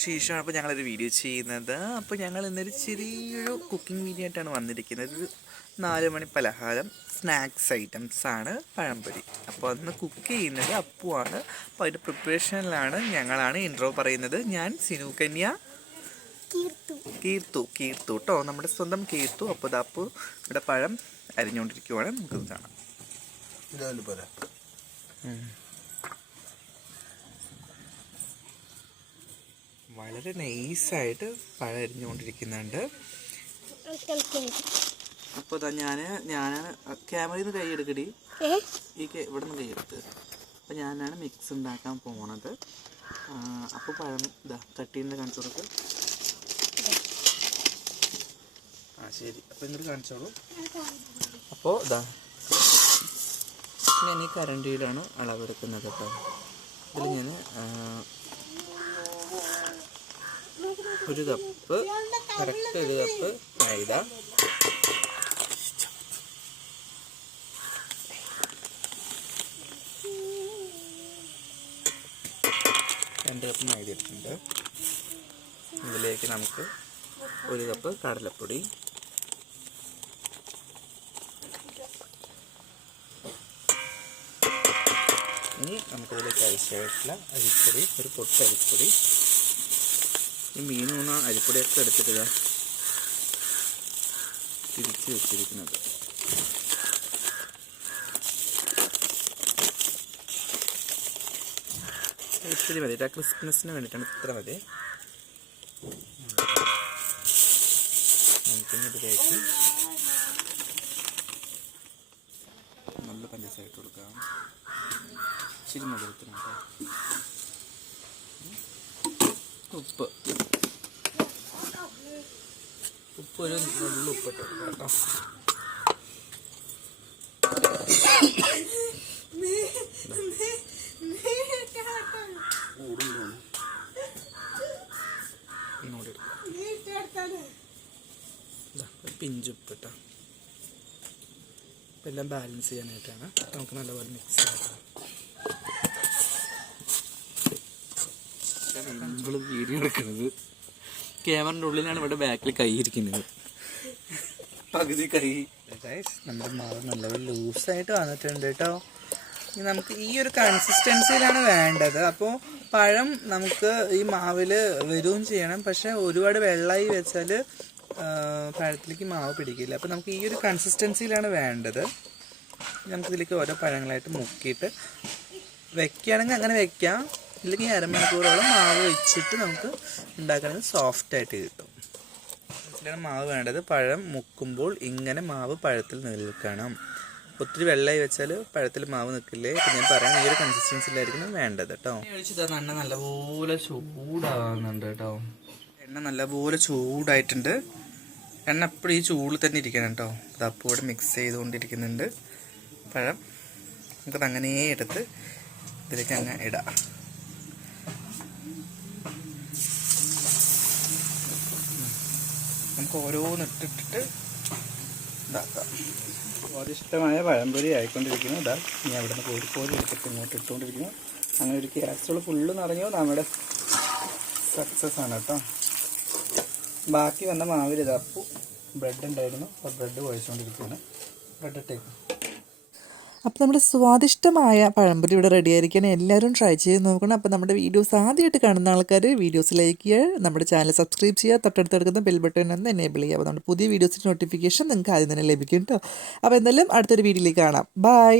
ശേഷമാണ് അപ്പോൾ ഞങ്ങളൊരു വീഡിയോ ചെയ്യുന്നത്. അപ്പോൾ ഞങ്ങൾ ഇന്നൊരു ചെറിയൊരു കുക്കിംഗ് വീഡിയോ ആയിട്ടാണ് വന്നിരിക്കുന്നത്. ഒരു നാല് മണി പലഹാരം സ്നാക്സ് ഐറ്റംസ് ആണ് പഴംപൊരി. അപ്പോൾ അന്ന് കുക്ക് ചെയ്യുന്നത് അപ്പുവാണ്. അപ്പോൾ അതിന്റെ പ്രിപ്പറേഷനിലാണ് ഞങ്ങളാണ് ഇൻട്രോ പറയുന്നത്. ഞാൻ സിനു കന്യ? കീർത്തു. കീർത്തു കീർത്തു കേട്ടോ നമ്മുടെ സ്വന്തം കീർത്തു. അപ്പോൾ ഇത് അപ്പു ഇവിടെ പഴം അരിഞ്ഞുകൊണ്ടിരിക്കുവാണ്. നമുക്കത് കാണാം. വളരെ നൈസായിട്ട് പഴരിഞ്ഞുകൊണ്ടിരിക്കുന്നുണ്ട് അപ്പോൾ ഇതാ ഞാൻ ഞാനാണ് ക്യാമറയിൽ നിന്ന് കൈ എടുക്കടി ഈ ഇവിടെ നിന്ന് കൈയെടുത്ത് അപ്പോൾ ഞാനാണ് മിക്സ് ഉണ്ടാക്കാൻ പോണത്. അപ്പോൾ പഴം ഇതാ കട്ടീന്റെ കാണിച്ചു കൊടുക്ക് ആ ശരി. അപ്പോൾ ഇങ്ങോട്ട് കാണിച്ചോളൂ. അപ്പോൾ ഇതാ ഞാൻ ഈ കരണ്ടിയിലാണ് അളവെടുക്കുന്നത് കേട്ടോ. ഇതിൽ ഞാൻ ഒരു കപ്പ് കറക്റ്റ് ഒരു കപ്പ് മൈദ. രണ്ട് കപ്പ് മൈദ എടുത്തിട്ടുണ്ട്. ഇതിലേക്ക് നമുക്ക് ഒരു കപ്പ് കടലപ്പൊടി. ഇനി നമുക്കിതിലേക്ക് ആവശ്യമായിട്ടുള്ള അരിപ്പൊടി ഒരു പൊട്ട് അരിപ്പൊടി. ഈ മീൻ മൂന്ന് അരിപ്പൊടിയൊക്കെ എടുത്തിട്ടില്ല തിരിച്ച് വെച്ചിരിക്കുന്നത്. ഇത്തിരി മതി. ആ ക്രിസ്മസിന് വേണ്ടിയിട്ടാണ് ഇത്ര മതി. നമുക്കിനി ഇതിലേക്ക് നല്ല പഞ്ചസാര ഇട്ട് കൊടുക്കാം. ഇച്ചിരി മധുരത്തിന് കേട്ടോ ഉപ്പ്. ഉപ്പ് ഒരു നുള്ളു ഉപ്പ് ഇട്ട് കേട്ടോ. ഒന്നുകൂടി എടുക്കാം ഇതാ, ഒരു പിഞ്ചുപ്പ് കേട്ടോ അപ്പം എല്ലാം ബാലൻസ് ചെയ്യാനായിട്ടാണ്. നമുക്ക് നല്ലപോലെ മിക്സ് ചെയ്യാം. നമ്മൾ വീഡിയോ എടുക്കുന്നത്. ക്യാമറന്റെ ഉള്ളിലാണ് ഇവിടെ ബാക്കിൽ കൈ ഇരിക്കുന്നത്. പകുതി കൈ. നമ്മുടെ മാവ് നല്ലപോലെ ലൂസായിട്ട് വന്നിട്ടുണ്ട് കേട്ടോ. നമുക്ക് ഈ ഒരു കൺസിസ്റ്റൻസിയിലാണ് വേണ്ടത്. അപ്പോൾ പഴം നമുക്ക് ഈ മാവിൽ വരികയും ചെയ്യണം. പക്ഷെ ഒരുപാട് വെള്ളമായി വെച്ചാൽ പഴത്തിലേക്ക് മാവ് പിടിക്കില്ല. അപ്പോൾ നമുക്ക് ഈ ഒരു കൺസിസ്റ്റൻസിയിലാണ് വേണ്ടത്. നമുക്കിതിലേക്ക് ഓരോ പഴങ്ങളായിട്ട് മുക്കിയിട്ട് വെക്കുകയാണെങ്കിൽ അങ്ങനെ വെക്കാം. ഇല്ലെങ്കിൽ അരമണിക്കൂറോളം മാവ് വെച്ചിട്ട് നമുക്ക് ഉണ്ടാക്കണമെങ്കിൽ സോഫ്റ്റ് ആയിട്ട് കിട്ടും. ഇതിലാണ് മാവ് വേണ്ടത്. പഴം മുക്കുമ്പോൾ ഇങ്ങനെ മാവ് പഴത്തിൽ നിൽക്കണം. ഒത്തിരി വെള്ളമായി വെച്ചാൽ പഴത്തിൽ മാവ് നിൽക്കില്ലേ? ഇപ്പം ഞാൻ പറയാൻ ഈ ഒരു കൺസിസ്റ്റൻസിലായിരിക്കണം വേണ്ടത് കേട്ടോ ഒഴിച്ചിട്ട് എണ്ണ നല്ലപോലെ ചൂടാവുന്നുണ്ട് കേട്ടോ എണ്ണ നല്ലപോലെ ചൂടായിട്ടുണ്ട്. എണ്ണ എപ്പോഴും ഈ ചൂടിൽ തന്നെ ഇരിക്കണം കേട്ടോ അത് അപ്പോടെ മിക്സ് ചെയ്തുകൊണ്ടിരിക്കുന്നുണ്ട്. പഴം. നമുക്കത് അങ്ങനെ എടുത്ത് ഇതിലേക്ക് അങ്ങ് ഇടാം. നമുക്ക് ഓരോന്നിട്ടിട്ടിട്ട് ഇതാക്കാം. സ്വാദിഷ്ടമായ പഴംപൊരി ആയിക്കൊണ്ടിരിക്കുന്നു. ഇതാ ഇനി അവിടെ നിന്ന് കോരി എടുത്തിട്ട് ഇങ്ങോട്ട് ഇട്ടുകൊണ്ടിരിക്കുന്നു. അങ്ങനെ ഒരു കാസറോൾ ഫുള്ള് നിറഞ്ഞു. നമ്മുടെ സക്സസ് ആണ് കേട്ടോ. ബാക്കി വന്ന മാവിൽ ഇതപ്പു ബ്രെഡ് ഉണ്ടായിരുന്നു. അപ്പോൾ ബ്രെഡ് കുഴച്ചുകൊണ്ടിരിക്കുകയാണ്. ബ്രെഡ് ഇട്ടേക്കും. അപ്പോൾ നമ്മുടെ സ്വാദിഷ്ടമായ പഴംപൊരി ഇവിടെ റെഡി ആയിരിക്കണം എല്ലാവരും ട്രൈ ചെയ്ത് നോക്കണം. അപ്പോൾ നമ്മുടെ വീഡിയോസ് ആദ്യമായിട്ട് കാണുന്ന ആൾക്കാർ വീഡിയോസ് ലൈക്ക് ചെയ്യുക നമ്മുടെ ചാനൽ സബ്സ്ക്രൈബ് ചെയ്യുക തൊട്ടടുത്ത് കിടക്കുന്ന ബെൽ ബട്ടൺ ഒന്ന് എനേബിൾ ചെയ്യുക. അപ്പോൾ നമ്മുടെ പുതിയ വീഡിയോസിന്റെ നോട്ടിഫിക്കേഷൻ നിങ്ങൾക്ക് ആദ്യം തന്നെ ലഭിക്കും കേട്ടോ അപ്പോൾ എന്തായാലും അടുത്തൊരു വീഡിയോയിലേക്ക് കാണാം. ബൈ